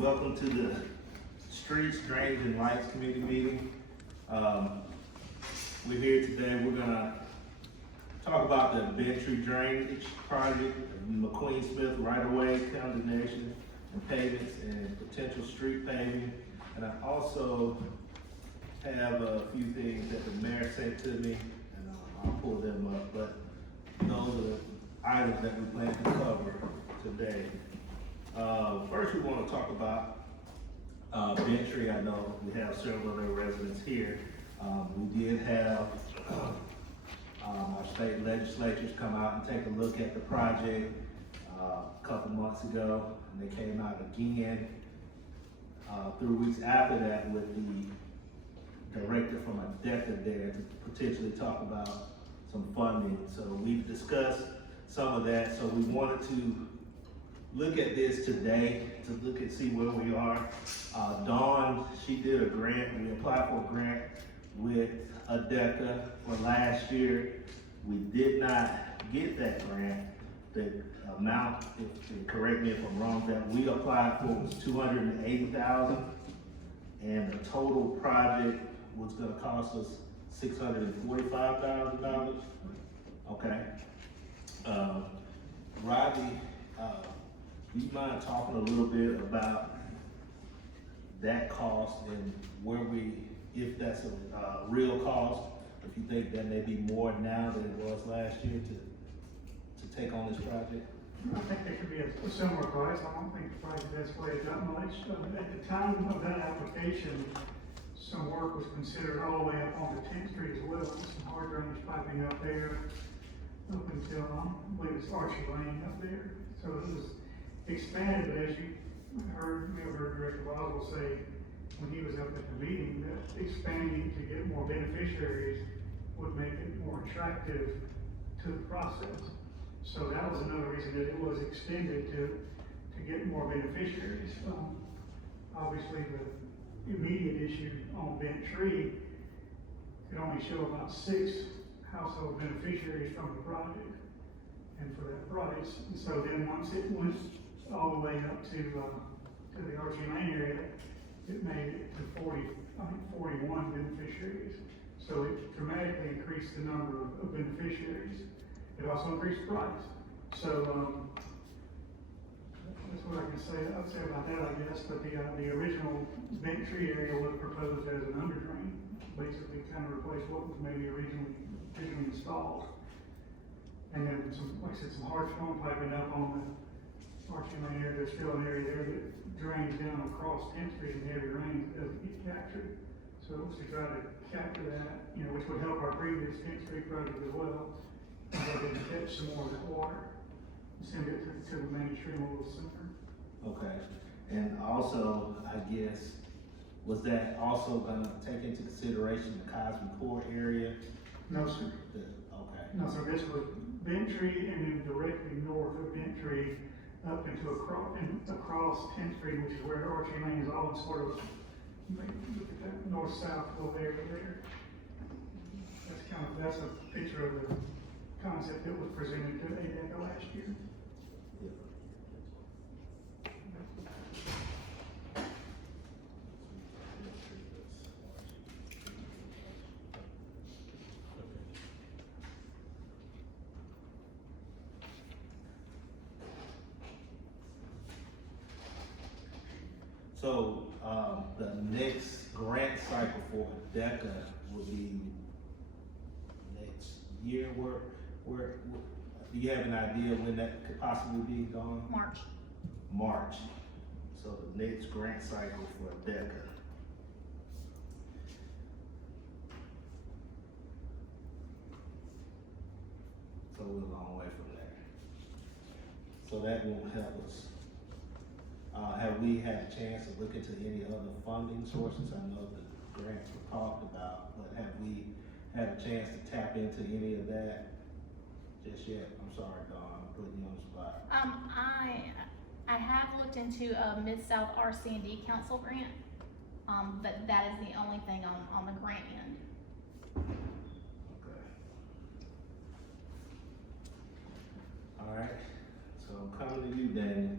welcome to the Streets, Drainage, and Lights Committee meeting. We're here today, we're gonna talk about the Bentry Drainage Project, McQueen Smith right-of-way, condemnation, and pavements, and potential street paving. And I also have a few things that the mayor sent to me, and I'll pull them up, but those are the items that we plan to cover today. First, we want to talk about Bentry. I know we have several of their residents here. We did have our state legislatures come out and take a look at the project a couple months ago, and they came out again 3 weeks after that with the director from ADECA there to potentially talk about some funding. So we've discussed some of that. So we wanted to look at this today to look and see where we are. Dawn, she did a grant. We applied for a grant with ADECA for last year. We did not get that grant. The amount, correct me if I'm wrong, that we applied for was $280,000, and the total project was going to cost us $645,000. Okay. Rodney, do you mind talking a little bit about that cost and where if that's a real cost, if you think that may be more now than it was last year to take on this project? I think it could be a similar price. I don't think the price has escalated that much. At the time of that application, some work was considered all the way up on the 10th Street as well. Some hard drainage piping up there, up until, I believe it's Archie Lane up there. So it was expanded, but as you heard Director Boswell say when he was up at the meeting, that expanding to get more beneficiaries would make it more attractive to the process. So that was another reason that it was extended to get more beneficiaries. Obviously, the immediate issue on Bentry could only show about 6 household beneficiaries from the project and for that price. And so then once it went all the way up to the Archie Lane area, it made it to 41 beneficiaries. So it dramatically increased the number of beneficiaries. It also increased the price. So that's what I can say. I'd say about that, I guess. But the original Bentry area was proposed as an under drain, basically kind of replace what was maybe originally installed. And then some, like I said, some hard stone piping up on the Archie Lane area. There's still an area there that drains down across 10th Street in heavy rains that doesn't get captured. So it was to try to capture that, which would help our previous 10th Street project as well. And so they can catch some more of that water and send it to the mainstream a little sooner. Okay. And also, I guess, was that also gonna take into consideration the Cosby Court area? No, sir. Okay. No, sir. This was Bentry and then directly north of Bentry up into across 10th Street, which is where Archie Lane is all sort of look at that north-south little area there. That's a picture of the concept that was presented to ADECA last year. So the next grant cycle for ADECA will be next year. Where do you have an idea when that could possibly be gone? March. So the next grant cycle for ADECA. So we're a long way from there. So that won't help us. Have we had a chance to look into any other funding sources? I know the grants were talked about, but have we had a chance to tap into any of that just yet? I'm sorry, Dawn, I'm putting you on the spot. I have looked into a Mid-South RC&D Council grant, but that is the only thing on the grant end. Okay. All right, so I'm coming to you, Daniel,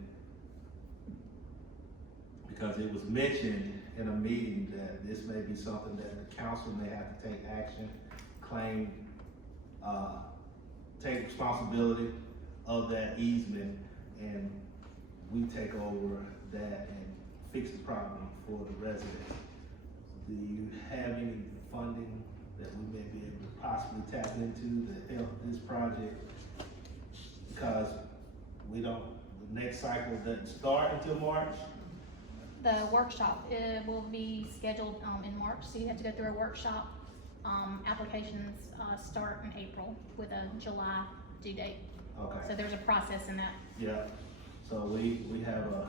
because it was mentioned in a meeting that this may be something that the council may have to take action, claim, take responsibility of that easement, and we take over that and fix the problem for the residents. Do you have any funding that we may be able to possibly tap into to help this project? Because the next cycle doesn't start until March. The workshop, will be scheduled, in March, so you have to go through a workshop. Applications, start in April with a July due date. Okay. So there's a process in that. Yeah, so we have a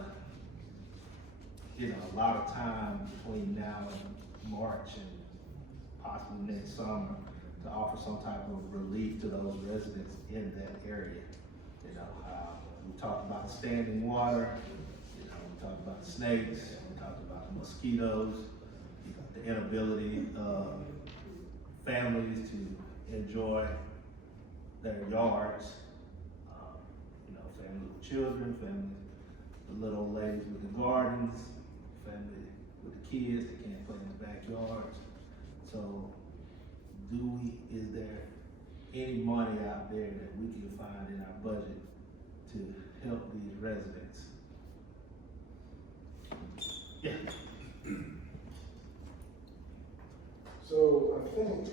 lot of time between now and March and possibly next summer to offer some type of relief to those residents in that area. We talked about the standing water, we talked about the snakes, we talked about the mosquitoes, the inability of families to enjoy their yards. Families with children, families, the little old ladies with the gardens, family with the kids that can't play in the backyards. So, is there any money out there that we can find in our budget to help these residents? Yeah. So I think,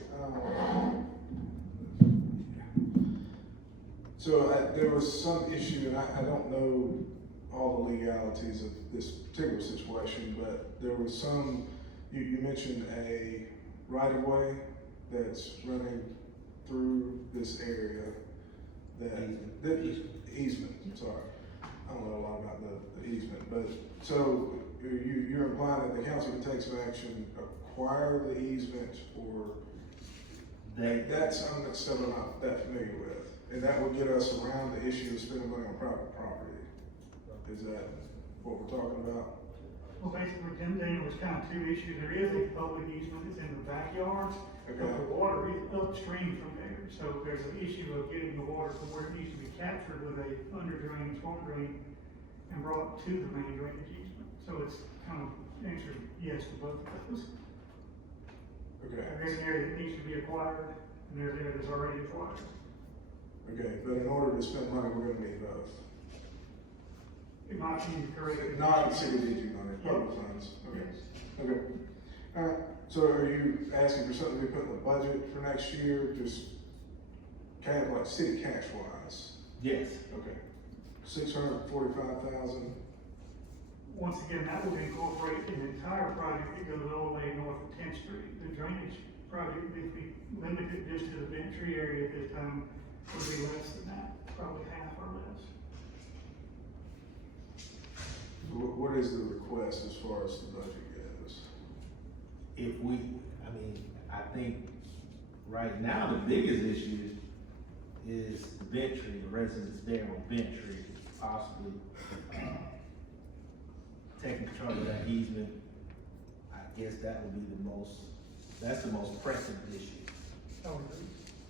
there was some issue, and I don't know all the legalities of this particular situation, but there was some, you mentioned a right-of-way that's running through this area easement, sorry. I don't know a lot about the easement, but so you're implying that the council can take some action, acquire the easement, or that's something that still I'm not that familiar with. And that will get us around the issue of spending money on private property. Is that what we're talking about? Well, basically, Daniel, there's kind of two issues. There is a public easement that's in the backyards, but the water is upstream from there. So there's an issue of getting the water from where it needs to be captured with a under drain, storm drain, and brought to the main drainage easement. So it's kind of answered yes to both of those. Okay. And there's an area that needs to be acquired, and there's an area that's already acquired. Okay, but in order to spend money, we're gonna need both. It might be correct. Not CDBG money, public funds. Okay. Okay. All right. So are you asking for something to be put in the budget for next year, just kind of like city cash wise? Yes. Okay. 645,000. Once again, that would incorporate an entire project that goes all the way north of 10th Street. The drainage project, if we limited just to the Bent Tree area at this time, would be less than that, probably half or less. What is the request as far as the budget goes? I think right now the biggest issue is the Bent Tree, the residents there on Bent Tree, possibly taking control of that easement. I guess that would be that's the most pressing issue.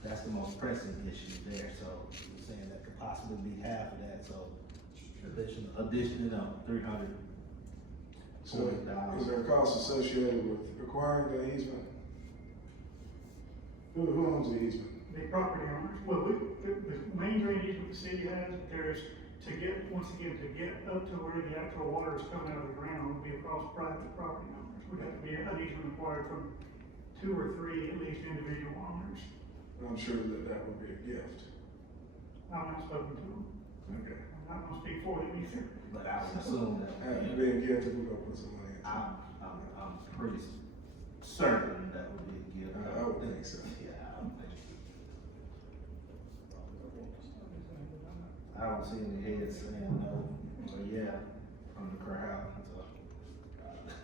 That's the most pressing issue there, so you're saying that could possibly be half of that, so additional $340,000. So is there a cost associated with acquiring the easement? Who owns the easement? The property owners, well, the main drain easement the city has, to get up to where the actual water is coming out of the ground would be across private property owners. Would have to be an easement acquired from 2 or 3 at least individual owners. I'm sure that would be a gift. I've not spoken to them. Okay. I'm not gonna speak for them either. But I would assume that. It'd be a gift if we're gonna put some money in. I'm pretty certain that would be a gift. I would think so. Yeah, I would think. I don't see any heads saying no, or yeah, from the crowd, so.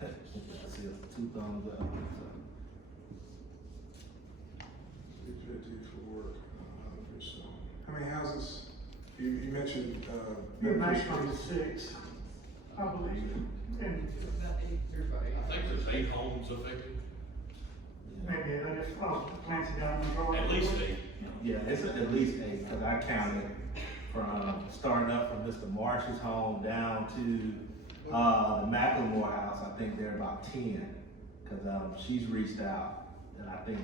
I see 2 thumbs up, so. 250 for work, 100%. How many houses? You mentioned, The maximum is 6, I believe, and I think there's 8 homes affected, maybe that is possible, Clancy down the road. at least 8. Yeah, it's at least 8, because I counted from starting up from Mr. Marsh's home down to The Macklemore house, I think they're about 10, cause, she's reached out, and I think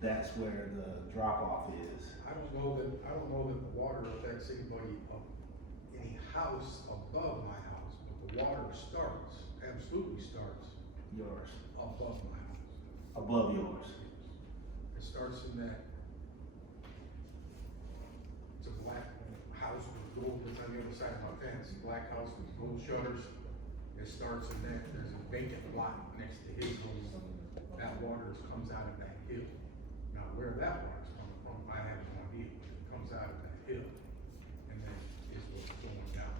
that's where the drop off is. I don't know that the water affects anybody, any house above my house, but the water absolutely starts Yours, above my house. above yours. It starts in that, it's a black house with gold, it's on the other side of my fence, black house with gold shutters. It starts in that, there's a vacant lot next to his home, that water comes out of that hill. Now, where that water's coming from, I have no idea, but it comes out of that hill, and then is what's going down.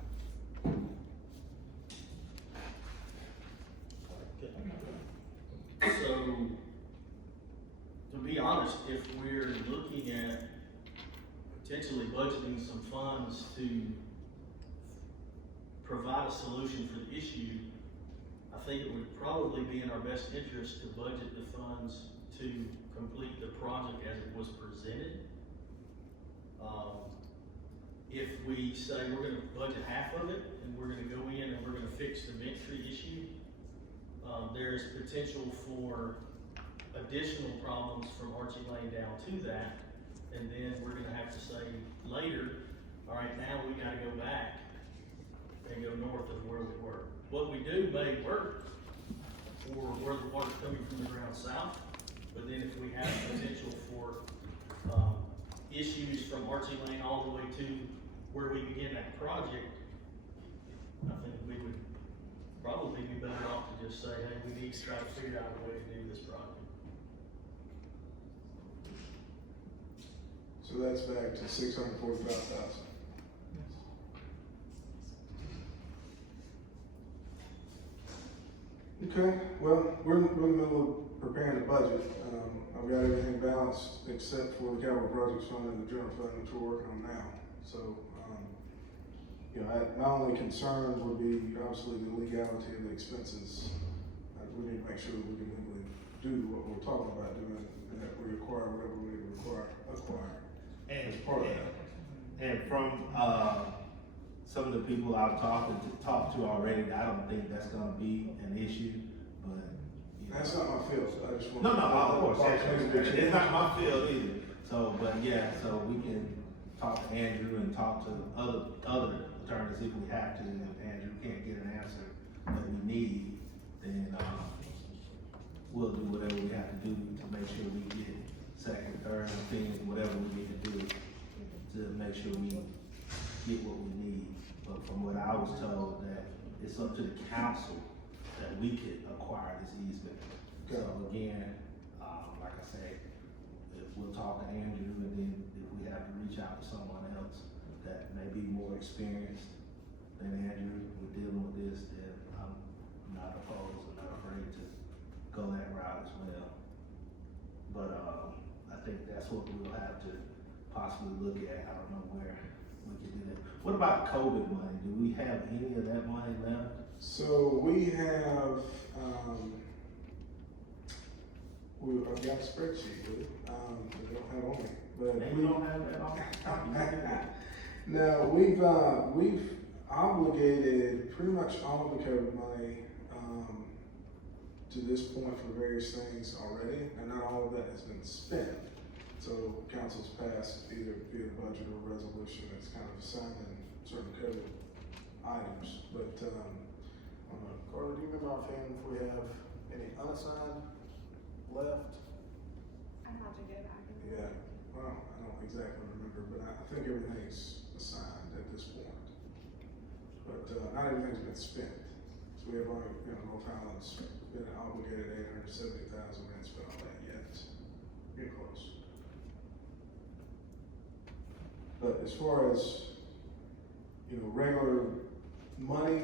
So, to be honest, if we're looking at potentially budgeting some funds to provide a solution for the issue, I think it would probably be in our best interest to budget the funds to complete the project as it was presented. If we say we're gonna budget half of it, and we're gonna go in and we're gonna fix the vent tree issue, there's potential for additional problems from Archie Lane down to that, and then we're gonna have to say later, all right, now we gotta go back and go north of where we were. What we do may work for where the water's coming from the ground south, but then if we have potential for, issues from Archie Lane all the way to where we begin that project, I think we would probably be better off to just say, hey, we need to try to figure out a way to do this project. So that's back to 645,000. Okay, well, we're in the middle of preparing the budget. I've got everything balanced except for the capital projects fund and the general fund, which we're working on now. So, my only concern would be obviously the legality of the expenses. We need to make sure that we can legally do what we're talking about doing, and that we acquire whatever we need to acquire. And, As part of that. and from, some of the people I've talked to already, I don't think that's gonna be an issue, but. You know. That's not my field, so I just want. No, of course, It's it's not my field either, so, but yeah, so we can talk to Andrew and talk to other attorneys if we have to. If Andrew can't get an answer that we need, then, we'll do whatever we have to do to make sure we get second, third opinions, whatever we need to do to make sure we get what we need. But from what I was told, that it's up to the council that we could acquire this easement. So again, like I say, we'll talk to Andrew, and then if we have to reach out to someone else that may be more experienced than Andrew with dealing with this, then I'm not opposed, I'm not afraid to go that route as well. But, I think that's what we'll have to possibly look at. I don't know where we can do that. What about COVID money? Do we have any of that money left? So we have, I've got a spreadsheet with it, we don't have on me, but And we don't have that on top? No, we've obligated pretty much all of the COVID money, to this point for various things already, and not all of that has been spent. So council's passed either via budget or resolution, it's kind of assigning certain code items, but, Carla, do you remember offhand if we have any unassigned left? I have to go back and look. Yeah, well, I don't exactly remember, but I think everything's assigned at this point. But, not everything's been spent. So we have, North Island's been obligated $870,000, we haven't spent all that yet. Getting close. But as far as, regular money,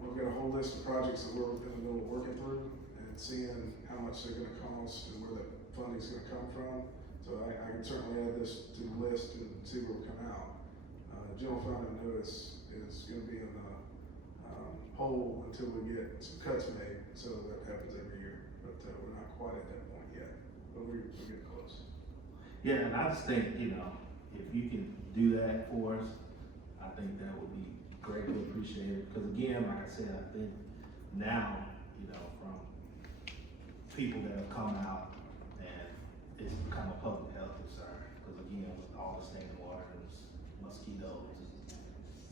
we've got a whole list of projects that we're in the middle of working through and seeing how much they're gonna cost and where that funding's gonna come from. So I can certainly add this to the list and see where we come out. General fund, I know is gonna be in the, hole until we get some cuts made, so that happens every year. But, we're not quite at that point yet, but we're getting close. Yeah, and I just think, if you can do that for us, I think that would be greatly appreciate it, because again, like I said, I think now, you know, from people that have come out, and it's become a public health concern, because again, with all the standing water, and mosquitoes, and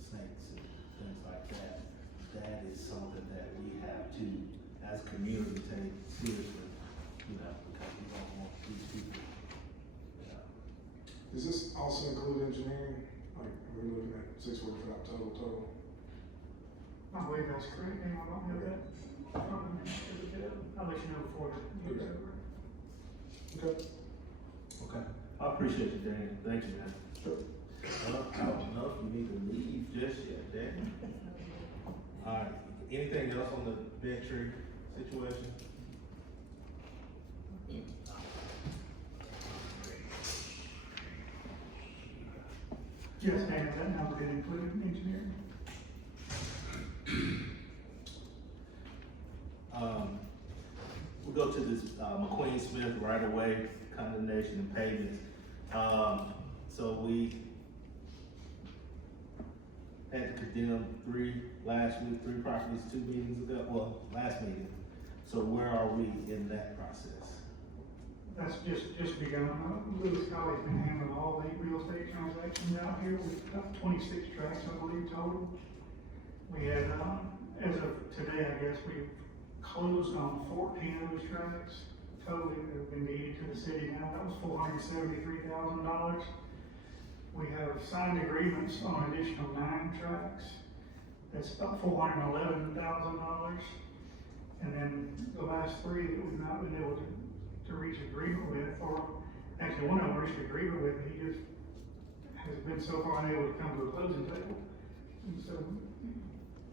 snakes, and things like that, that is something that we have to, as a community, take seriously, you know, because we don't want these people, you know. Does this also include engineering? Like, are we looking at 645 total? I believe that's correct, and I don't have that. I'll let you know before the year's over. Okay. Okay, I appreciate you, Danny, thank you, man. Sure. Well, I don't know if you need to leave just yet, Danny. Alright, anything else on the Bentry situation? Yes, and that number did include engineering. We'll go to this, McQueen Smith right away, condemnation and payments. So we had to condemn three properties 2 meetings ago, well, last meeting. So where are we in that process? That's just begun. Lewis Colley's been handling all the real estate transactions out here. We've got 26 tracks, I believe, total. We had, as of today, I guess, we've closed on 14 of those tracks. Totally, they've been deeded to the city now. That was $473,000. We have signed agreements on additional 9 tracks. That's about $411,000. And then the last 3 that we've not been able to reach agreement with, or actually one of them reached agreement with, he just has been so far unable to come to a closing table. And so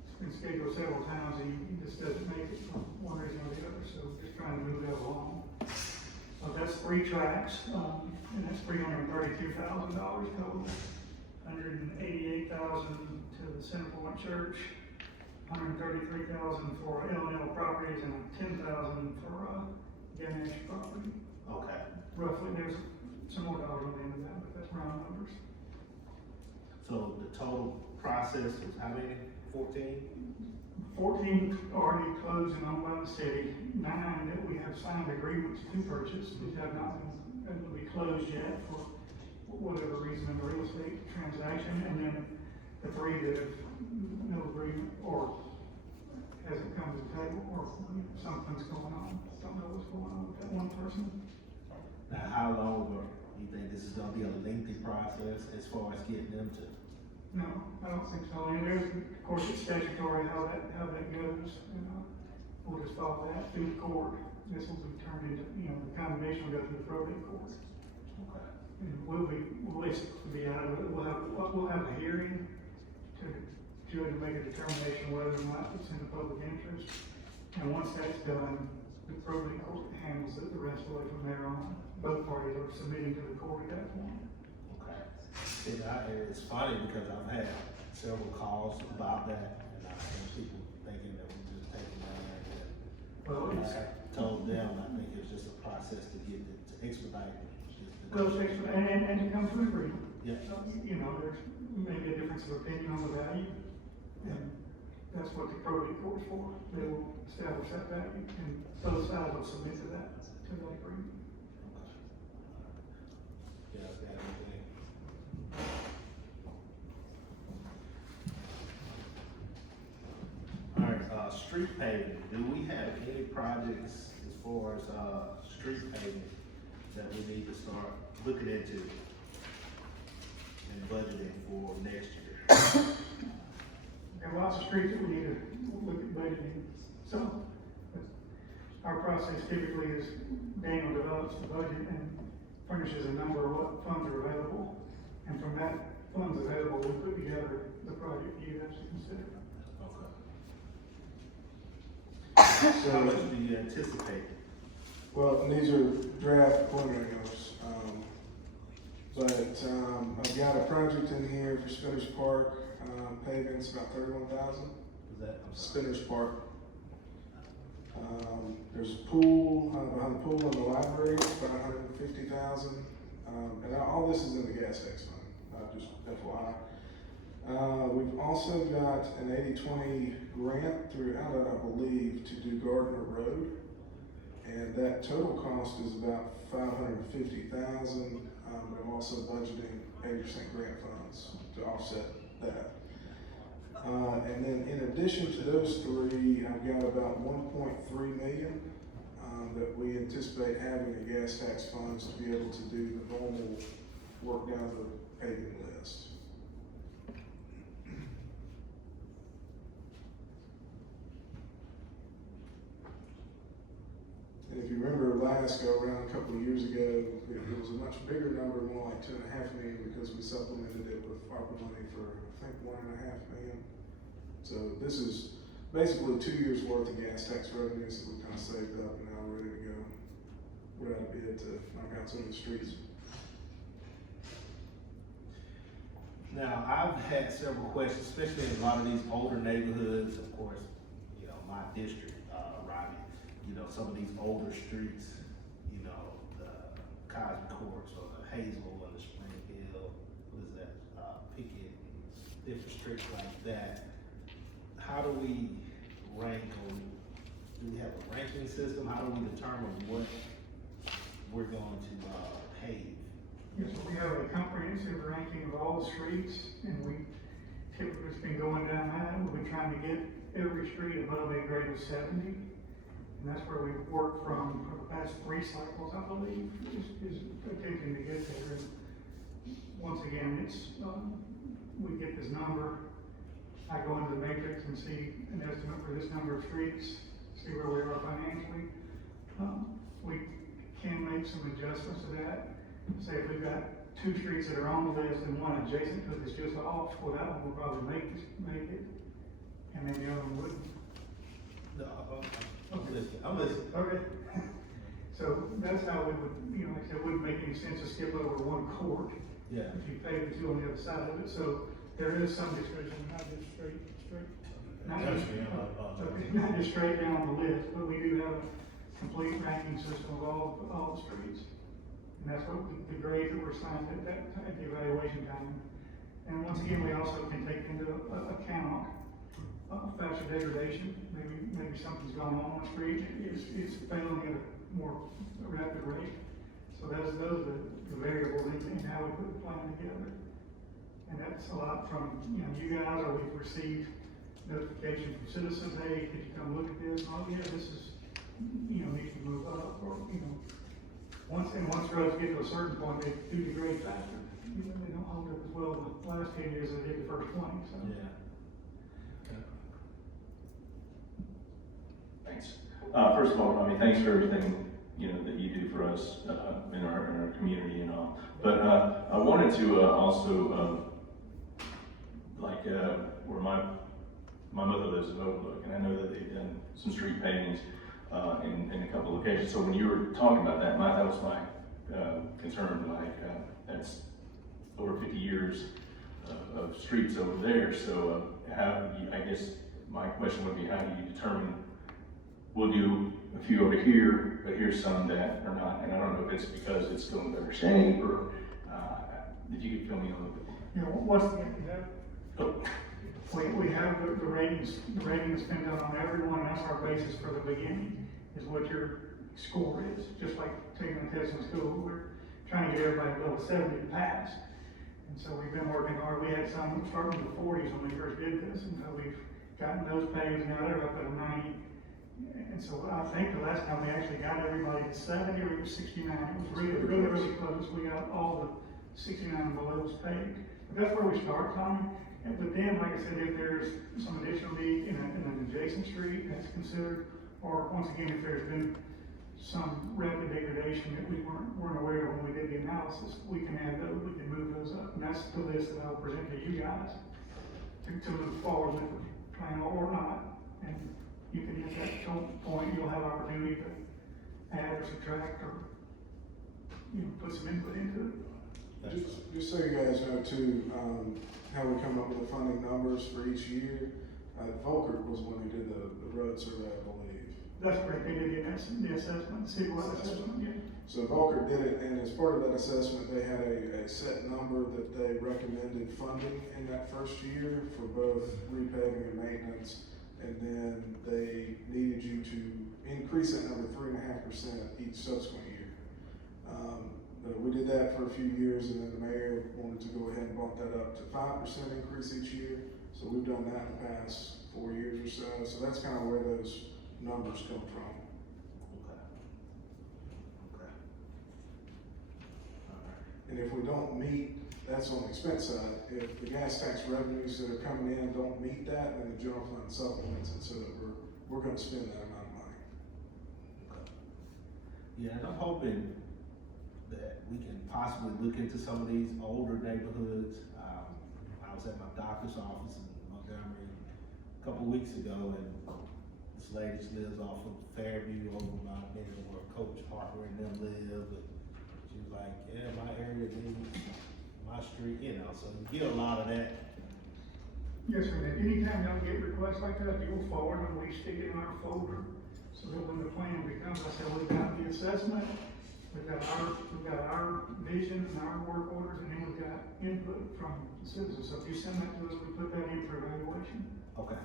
it's been scheduled several times, and he just doesn't make it for one reason or the other, so just trying to move that along. That's 3 tracks, and that's $332,000 total. $188,000 to the Center Point Church, $133,000 for L&L properties, and $10,000 for Ganesh property. Okay. Roughly, there's some more dollars on the end of that, but that's round numbers. So the total process was how many? 14? 14 already closed and owned by the city, 9 that we have signed agreements to purchase, which have not been able to be closed yet for whatever reason in the real estate transaction, and then the 3 that have no agreement or hasn't come to the table, or something's going on. Don't know what's going on with that one person. Now, how long do you think this is gonna be a lengthy process as far as getting them to? No, I don't think so. And there's, of course, it's statutory how that goes. We'll just follow that through the court. This will be turned into, the condemnation will go through the probate court. Okay. And we'll basically be out of it. We'll have a hearing to make a determination whether or not it's in the public interest. And once that's done, the probate court handles it the rest of the way from there on. Both parties are submitting to the court at that point. Okay. And it's funny because I've had several calls about that, and I've seen people thinking that we're just taking that. Well, And it's, I told them, I think it's just a process to get it, to expedite it. and to come to an agreement. Yeah. There's maybe a difference of opinion on the value, and that's what the probate court's for. They will establish that value, and both sides will submit to that agreement. Yeah, I've got everything. All right, street paving, do we have any projects as far as, street paving that we need to start looking into and budgeting for next year? There are lots of streets that we need to look at budgeting. So, our process typically is Daniel develops the budget and furnishes a number of what funds are available. And from that funds available, we put together the project you guys to consider. Okay. How much do you anticipate? Well, and these are draft preliminary notes. I've got a project in here for Spinners Park, paving, it's about $31,000. Is that, I'm sorry. Spinners Park. There's a pool, behind the pool in the library, about $150,000. And all this is in the gas tax fund, just FYI. We've also got an 80-20 grant throughout it, I believe, to do Gardner Road. And that total cost is about $550,000. I'm also budgeting 80% grant funds to offset that. And then in addition to those three, I've got about 1.3 million that we anticipate having in gas tax funds to be able to do the normal work down the paving list. And if you remember last go around a couple of years ago, it was a much bigger number, more like 2.5 million, because we supplemented it with ARPA money for, I think, 1.5 million. So this is basically 2 years worth of gas tax revenues that we kind of saved up and now we're ready to go. We're out of bid to knock out some of the streets. Now, I've had several questions, especially in a lot of these older neighborhoods, of course, you know, my district, Robbie, you know, some of these older streets, you know, the Cosby Courts or the Hazel or the Spring Hill, what is that, Pickett, different streets like that. How do we rank, or do we have a ranking system? How do we determine what we're going to pave? Yes, so we have a comprehensive ranking of all the streets, and we typically, it's been going down that, we've been trying to get every street above a grade of 70. And that's where we've worked from for the past 3 cycles, I believe, is attempting to get there. And once again, it's, we get this number, I go into the matrix and see an estimate for this number of streets, see where we are financially. We can make some adjustments to that. Say if we've got 2 streets that are on the list and 1 adjacent because it's just off, well, that one will probably make it, and then the other one wouldn't. No, I'm listening. Okay. So that's how we would, you know, like I said, it wouldn't make any sense to skip over 1 court. Yeah. If you pay the 2 on the other side of it, so there is some discretion, not just straight, not just straight down the list, but we do have a complete ranking system of all the streets. And that's what the grades that were assigned at the evaluation time. And once again, we also can take into account faster degradation. Maybe something's gone on the street, it's failing at a more rapid rate. So those are the variables in how we put the plan together. And that's a lot from, you know, you guys, or we've received notification from citizens, hey, could you come look at this? Oh yeah, this is, you know, needs to move up, or, you know, once roads get to a certain point, they do degrade faster. You know, they don't hold up as well the last 10 years as they did the first 20, so. Yeah. Thanks. First of all, I mean, thanks for everything, you know, that you do for us in our community and all. But I wanted to also, where my mother lives in Overlook, and I know that they've done some street pavings in a couple of locations. So when you were talking about that, that was my concern. That's over 50 years of streets over there. So I guess my question would be, how do you determine? We'll do a few over here, but here's some that are not. And I don't know if it's because it's still in better shape, or if you could fill me in a little bit. You know, what's the end of that? Oh. We have the ratings that's been done on everyone, and that's our basis for the beginning, is what your score is. Just like taking a test in school, we're trying to get everybody below 70 to pass. And so we've been working hard. We had some starting in the 40s when we first did this, and so we've gotten those paved, now they're up at a 90. And so I think the last time we actually got everybody to 70 or 69, it was really close. We got all the 69 and below paved. But that's where we start, Tommy. But then, like I said, if there's some additional need in an adjacent street, that's considered, or once again, if there's been some rapid degradation that we weren't aware of when we did the analysis, we can add those, we can move those up. And that's the list that I'll present to you guys to move forward with the plan or not. And you can, at that point, you'll have opportunity to add or subtract or, you know, put some input into it. Just so you guys know too, how we come up with the funding numbers for each year. Volker was when we did the road survey, I believe. That's correct, they did the assessment, citywide assessment, yeah. So Volker did it, and as part of that assessment, they had a set number that they recommended funding in that first year for both repaving and maintenance. And then they needed you to increase that number 3.5% each subsequent year. We did that for a few years, and then the mayor wanted to go ahead and bump that up to 5% increase each year. So we've done that in the past 4 years or so. So that's kind of where those numbers come from. Okay. Okay. All right. And if we don't meet, that's on the expense side. If the gas tax revenues that are coming in don't meet that, then the general fund supplements it so that we're gonna spend that amount of money. Okay. Yeah, and I'm hoping that we can possibly look into some of these older neighborhoods. I was at my doctor's office in Montgomery a couple weeks ago, and this lady lives off of Fairview over by where Coach Harper and them live. And she was like, yeah, my area needs my street, you know, so you get a lot of that. Yes, sir, and anytime y'all get requests like that, you will forward them, we stick it in our folder, so that when the plan becomes, I said, we've got the assessment, we've got our vision and our work orders, and then we've got input from the citizens, so if you send that to us, we put that in for evaluation. Okay,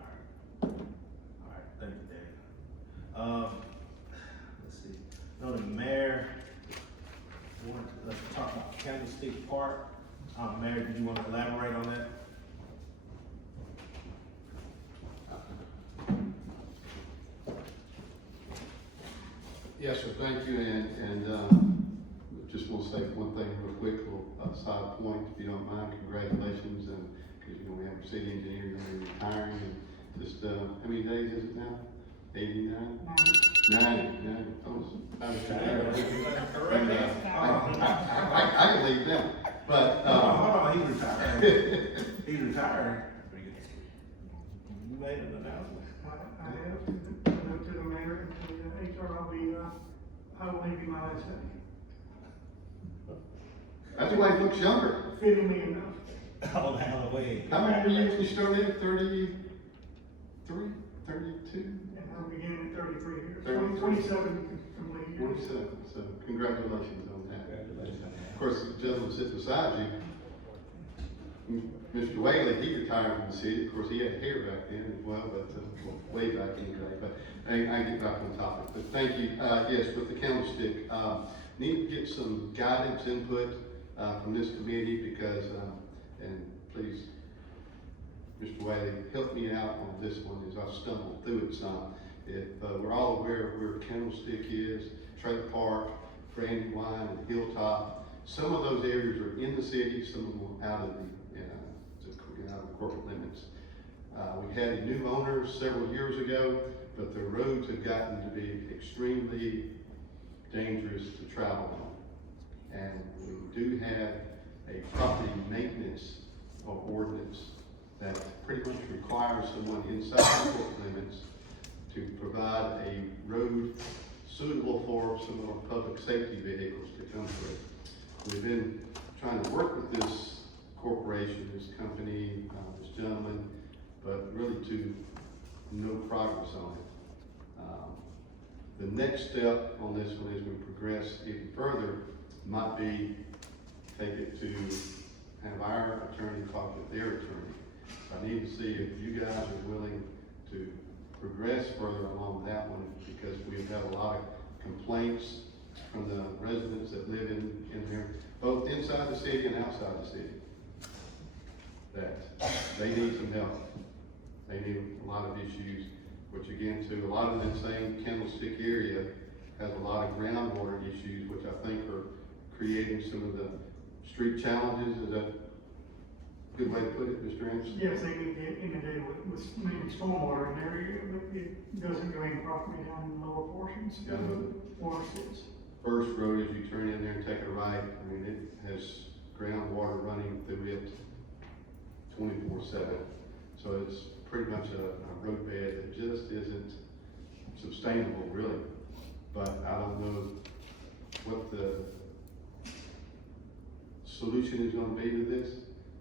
all right. All right, thank you, Dave. Let's see, no, the mayor, let's talk about Candlestick Park. Mayor, did you want to elaborate on that? Yes, sir, thank you, and just want to say one thing real quick, little side point, if you don't mind, congratulations, and, because, you know, we have a city engineer going to be retiring, and just, how many days is it now? 89? 90. I can leave now, but, Hold on, he's retiring. He's retiring. You made an announcement. I have to the mayor and to the HR, I will leave you my last day. that's why he looks younger. Fittingly enough. Oh, Halloween. How many were you usually started at, 33, 32? And I'm beginning at 33 years, 33. 27 complete years. 47, so congratulations on that. Congratulations. Of course, the gentleman sitting beside you, Mr. Whaley, he retired from the city. Of course, he had hair back then as well, but way back anyway. But I get back on topic. But thank you. Yes, with the candlestick, need to get some guidance input from this committee because, and please, Mr. Whaley, help me out on this one as I've stumbled through it some. If we're all aware of where Candlestick is, Trailer Park, Brandywine, and Hilltop, some of those areas are in the city, some of them are out of the corporate limits. We had a new owner several years ago, but the roads have gotten to be extremely dangerous to travel on. And we do have a property maintenance ordinance that pretty much requires someone inside the corporate limits to provide a road suitable for some of our public safety vehicles to come through. We've been trying to work with this corporation, this company, this gentleman, but really to no progress on it. The next step on this one as we progress even further might be take it to have our attorney talk with their attorney. I need to see if you guys are willing to progress further along that one because we've had a lot of complaints from the residents that live in there, both inside the city and outside the city, that they need some help. They need a lot of issues, which again, too, a lot of the same Candlestick area has a lot of groundwater issues, which I think are creating some of the street challenges. Is that a good way to put it, Mr. Anderson? Yes, they need to get inundated with maybe stormwater in there, but it doesn't go any properly down in the lower portions of the water sits. First road, as you turn in there and take a right, I mean, it has groundwater running through it 24/7. So it's pretty much a road bed that just isn't sustainable, really. But I don't know what the solution is going to be to this,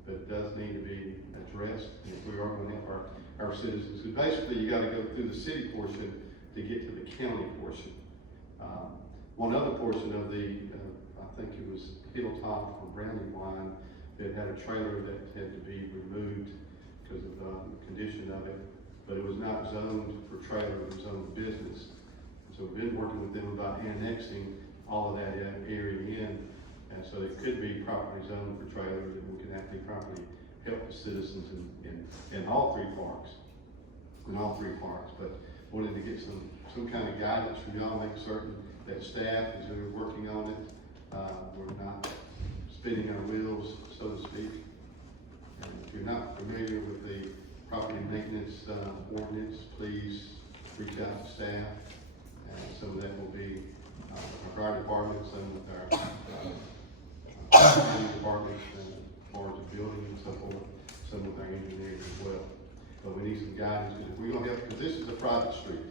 but it does need to be addressed if we are going to help our citizens. Because basically, you got to go through the city portion to get to the county portion. One other portion of the, I think it was Hilltop or Brandywine, that had a trailer that had to be removed because of the condition of it, but it was not zoned for trailer, it was zoned business. So we've been working with them about annexing all of that area in, and so it could be properly zoned for trailers, and we can actually properly help the citizens in all three parks. But wanted to get some kind of guidance from y'all, make certain that staff, as we're working on it, we're not spinning our wheels, so to speak. And if you're not familiar with the property maintenance ordinance, please reach out to staff. And some of that will be our fire department, some with our planning department, as far as the building and so forth, some with our engineering as well. But we need some guidance, because if we're gonna help, because this is a private street.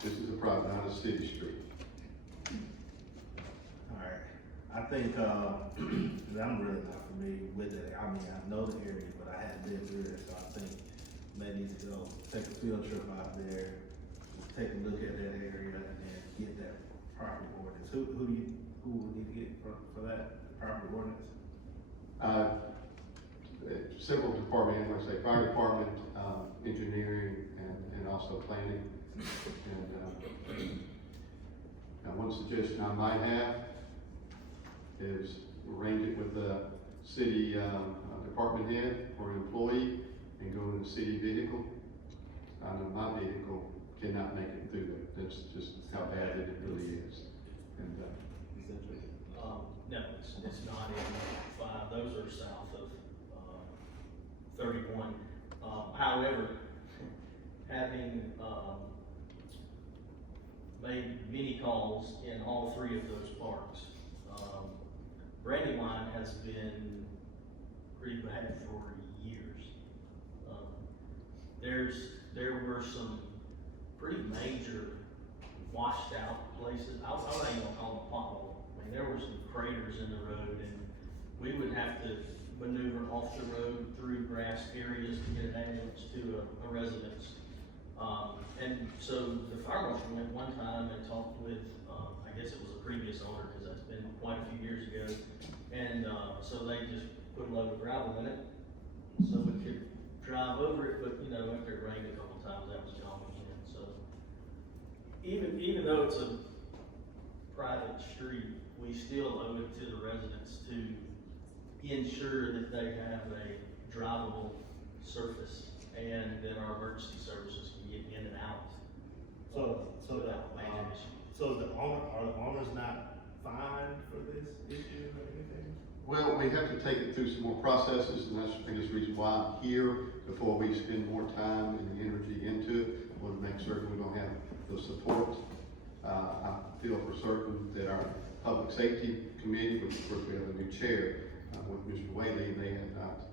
This is a private, not a city street. Alright, I think, and I'm really not familiar with it, I mean, I know the area, but I hadn't been through it, so I think may need to go take a field trip out there, take a look at that area, and then get that property ordinance. Who would need to get for that property ordinance? Several departments, like I say, fire department, engineering, and also planning. And one suggestion I might have is arrange it with the city department head or an employee and go in the city vehicle. I know my vehicle cannot make it through there. That's just how bad it really is. And No, it's not in 5, those are south of, 31. However, having, made many calls in all 3 of those parks, Brandywine has been pretty bad for years. There were some pretty major washed out places. I ain't gonna call them pothole. I mean, there were some craters in the road, and we would have to maneuver off the road through grass areas to get an ambulance to a residence. And so the fire marshal went one time and talked with, I guess it was a previous owner, because that's been quite a few years ago. And so they just put a load of gravel in it, so we could drive over it, but after it rained a couple times, that was gone again. So even though it's a private street, we still owe it to the residents to ensure that they have a drivable surface and that our emergency services can get in and out. Without major issue. So are the owners not fined for this issue or anything? well, we have to take it through some more processes, and that's the biggest reason why I'm here, before we spend more time and energy into it. I want to make certain we don't have the support. I feel for certain that our public safety committee, which of course we have a new chair, with Mr. Whaley, and they have not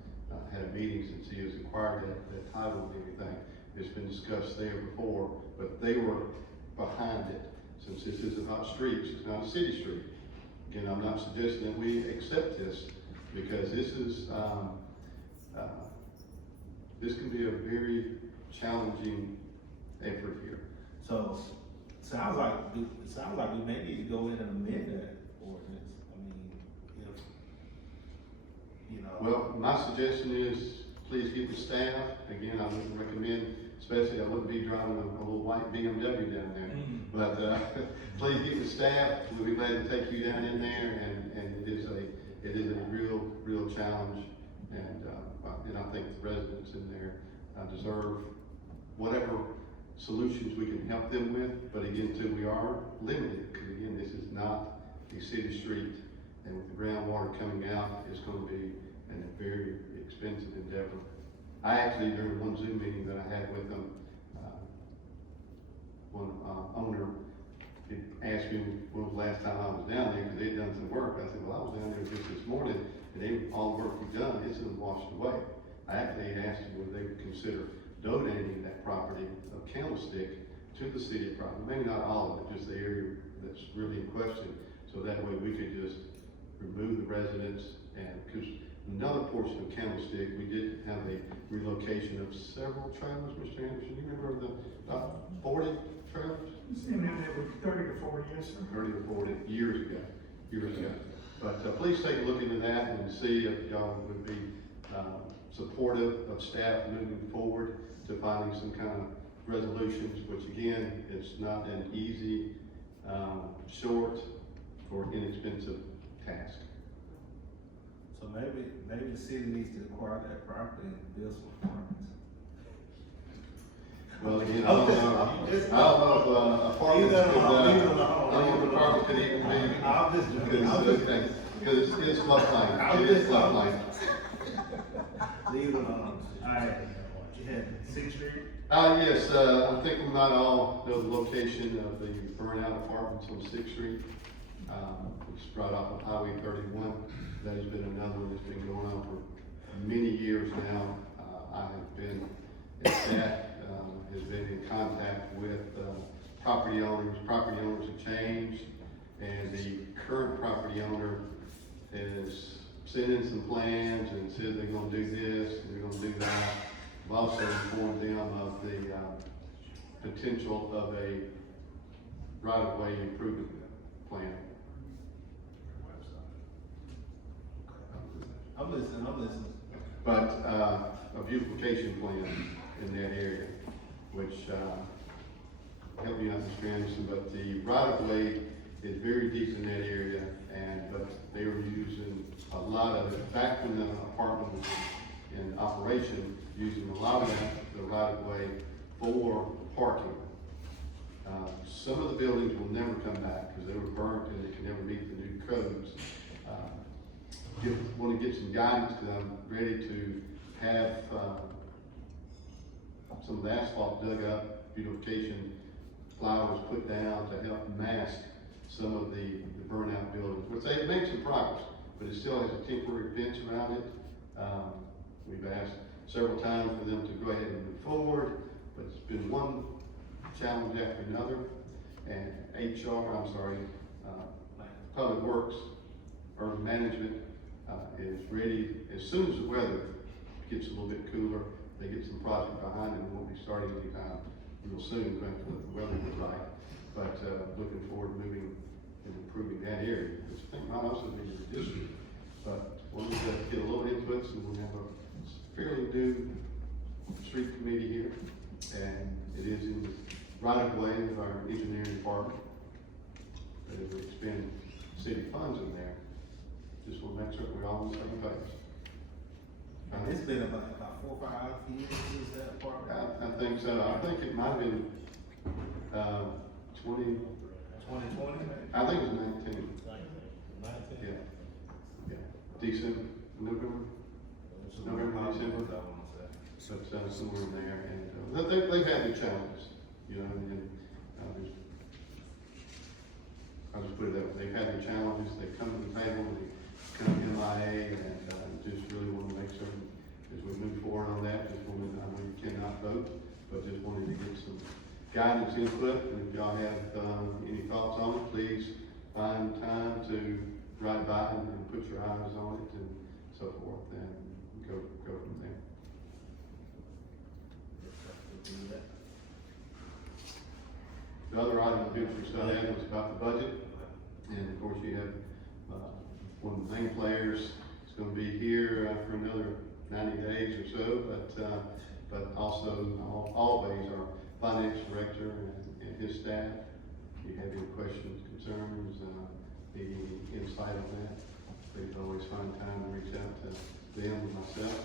had a meeting since he has acquired that title and everything. It's been discussed there before, but they were behind it. Since this is about streets, it's not a city street. Again, I'm not suggesting that we accept this, because this is, this can be a very challenging effort here. So, sounds like we may need to go in and amend that ordinance. I mean, if, Well, my suggestion is, please get the staff, again, I wouldn't recommend, especially I wouldn't be driving a little white BMW down there. But, please get the staff, we'll be glad to take you down in there, and it is a real challenge. And I think the residents in there deserve whatever solutions we can help them with. But again, too, we are limited, because again, this is not a city street. And with the groundwater coming out, it's gonna be a very expensive endeavor. I actually, during one Zoom meeting that I had with them, one owner asked me when was the last time I was down there, because they'd done some work. I said, well, I was down there just this morning, and all the work we've done, it's been washed away. I actually asked them whether they would consider donating that property of Candlestick to the city property. Maybe not all of it, just the area that's really in question. So that way we could just remove the residents, and because another portion of Candlestick, we did have a relocation of several trailers, Mr. Anderson. You remember the 40 trailers? in that would 30 to 40, yes, sir. 30 or 40 years ago. But please take a look into that and see if y'all would be supportive of staff moving forward to finding some kind of resolutions, which again, is not an easy, short, or inexpensive task. So maybe the city needs to acquire that property and build some apartments. Well, again, I don't know if apartments could, I don't know if apartments could even be, I'm just joking. because it's floodplain, it is floodplain. Leave it alone. Alright, you had 6th Street? Yes, I think we might all know the location of the burnout apartments on 6th Street. It's right off of Highway 31. That has been another one that's been going on for many years now. I have been, and staff has been in contact with property owners. Property owners have changed, and the current property owner has sent in some plans and said they're gonna do this, and they're gonna do that. I've also informed them of the potential of a right-of-way improvement plan. I'm listening. But a beautification plan in that area, which help me out, Mr. Anderson, but the right-of-way is very deep in that area, but they were using a lot of it, back when the apartment was in operation, using a lot of the right-of-way for parking. Some of the buildings will never come back because they were burnt and they can never meet the new codes. Want to get some guidance because I'm ready to have some of the asphalt dug up, beautification flowers put down to help mask some of the burnout buildings, which they've made some progress, but it still has a temporary fence around it. We've asked several times for them to go ahead and move forward, but it's been one challenge after another. And Public Works, Urban Management is ready as soon as the weather gets a little bit cooler. They get some project behind them, we'll be starting anytime real soon, but the weather is right. But looking forward to moving and improving that area, which I think might also be in the district. But we'll get a little input, and we'll have a fairly new street committee here, and it is in the right of way of our engineering department. But if we expend city funds in there, just want to make sure we're all on the same page. It's been about 4 or 5 years since that apartment. I think so. I think it might have been 2020. I think it was 19. 19. Yeah. December, November, December. So it's somewhere in there, and they've had their challenges, and I'll just put it that way. They've had their challenges. They've come to the table. They come to MIA, and just really want to make certain as we move forward on that. I know you cannot vote, but just wanted to get some guidance, input, and if y'all have any thoughts on it, please find time to ride by and put your eyes on it and so forth, and go from there. The other item of interest I had was about the budget, and of course you have one of the main players is going to be here for another 90 days or so, but also always our finance director and his staff. If you have any questions, concerns, any insight on that, please always find time to reach out to them and myself.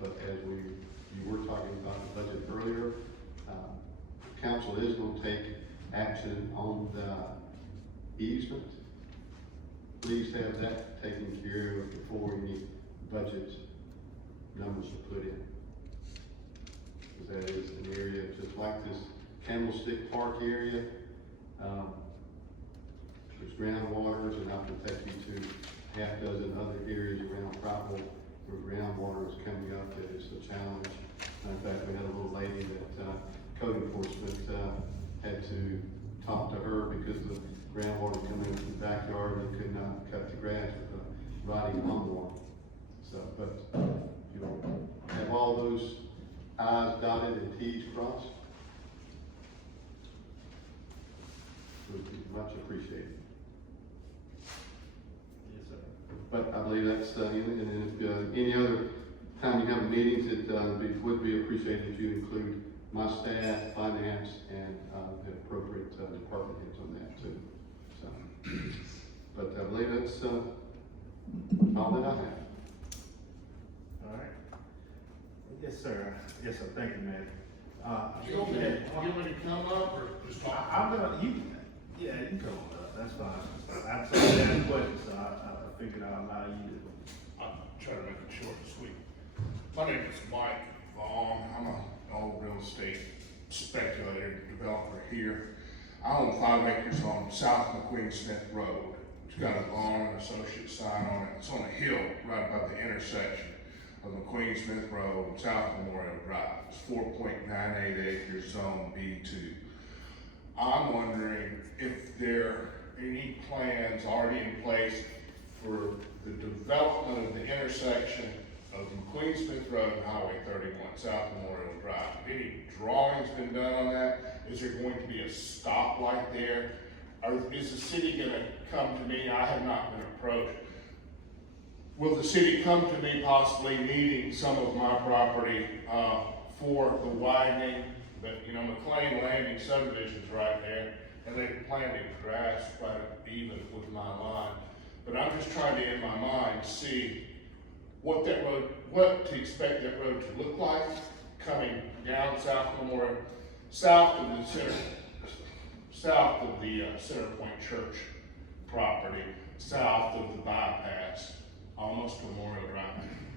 But as you were talking about the budget earlier, council is going to take action on the easement. Please have that taken care of before any budget numbers are put in. Because that is an area just like this Candlestick Park area. There's groundwaters, and I can take you to half dozen other areas around Prattville where groundwater is coming up that is a challenge. In fact, we had a little lady that code enforcement had to talk to her because the groundwater coming in from the backyard and they could not cut the grass with a riding lawnmower. So, but have all those I's dotted and T's crossed. would be much appreciated. Yes, sir. But I believe that's, and if, any other time you have a meeting, it, would be appreciated if you include my staff, finance, and, the appropriate, department heads on that too. So, but I believe that's, all that I have. All right. Yes, sir. Yes, sir. Thank you, man. You want me to come up or just talk? I'm gonna, yeah, you can come on up. That's fine. I saw you had questions, so I figured I'd allow you to. I'll try to make it short and sweet. My name is Mike Vaughn. I'm an old real estate speculator, developer here. I own 5 acres on South McQueen Smith Road. It's got a Vaughn and Associates sign on it. It's on a hill right above the intersection of McQueen Smith Road and South Memorial Drive. It's 4.98 acres, zone B2. I'm wondering if there are any plans already in place for the development of the intersection of McQueen Smith Road and Highway 31, South Memorial Drive. Any drawings been done on that? Is there going to be a stoplight there? Or is the city gonna come to me? I have not been approached. Will the city come to me possibly needing some of my property, for the widening? But, you know, McLean Landing subdivision's right there, and they planted grass quite even with my line. But I'm just trying to, in my mind, see what that road, what to expect that road to look like coming down South Memorial, south of the Center Point Church property, south of the bypass, almost Memorial Drive.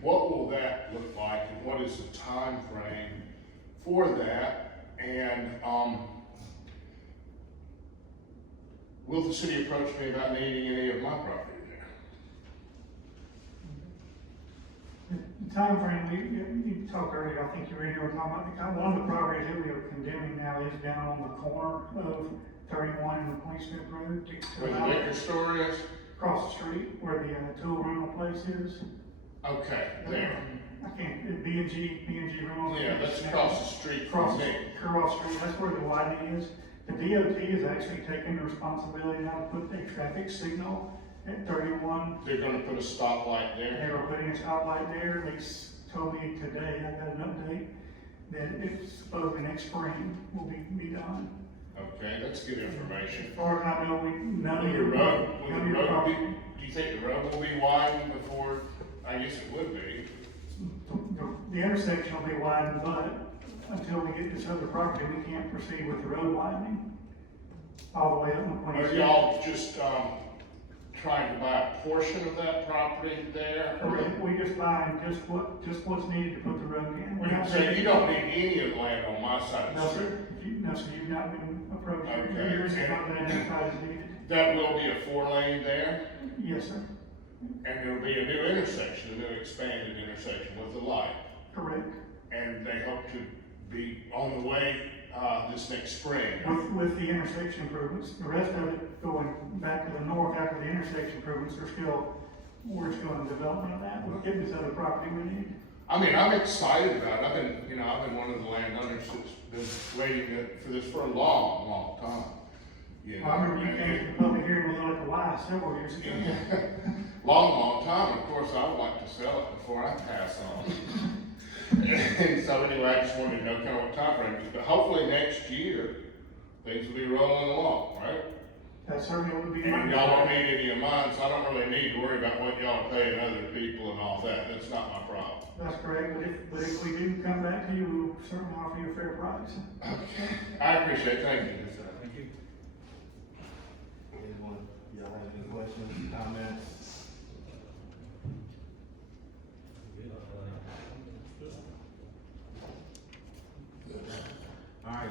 What will that look like, and what is the time frame for that? And will the city approach me about needing any of my property there? The timeframe, you talked earlier, I think you were in here talking about, one of the properties that we are condemning now is down on the corner of 31 and McQueen Smith Road. Where the liquor store is? Across the street, where the tool rental place is. Okay, there. I can't, B&G rental. Yeah, that's across the street Across from me. the street, that's where the widening is. The DOT is actually taking the responsibility now to put a traffic signal at 31. They're gonna put a stoplight They there. were putting a stoplight there, they told me today, I got an update, that it's supposedly next spring will be done. Okay, that's good information. As far as I know, none of Will your the road, none of your property. do you think the road will be widened before, I guess it would be. The intersection will be widened, but until we get this other property, we can't proceed with the road widening. All the way up McQueen Are Street. y'all just, trying to buy a portion of that property there? Correct. We just buying just what's needed to put the road in. We're not So you don't need any of the land on my side of No, the street? sir. No, sir, you've not been approached. Okay. Yours has not been identified as needed. That will be a 4-lane there, Yes, sir. and there'll be a new intersection, a new expanded intersection with a light. Correct. And they hope to be on the way, this next spring. With the intersection improvements, the rest of it going back to the north after the intersection improvements we're still in development of that. We're getting this other property we need. I mean, I'm excited about it. I've been one of the landowners that's been waiting for this for a long, long time. You know, I remember you came to the public hearing with like a lie several years ago. long time. Of course, I would like to sell it before I pass on. And so anyway, I just wanted to know kind of what time frame it is, but hopefully next year, things will be rolling along, right? That certainly would be. And y'all don't need any of mine, so I don't really need to worry about what y'all are paying other people and all that. That's not my problem. That's correct, but if we do come back to you, we'll certainly offer you a fair price. Okay. I appreciate it. Thank you. Yes, sir. Thank you. Anyone, y'all have any questions, comments? All right,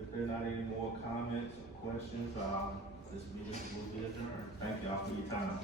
if there are not any more comments or questions, this meeting will be adjourned. Thank y'all for your time.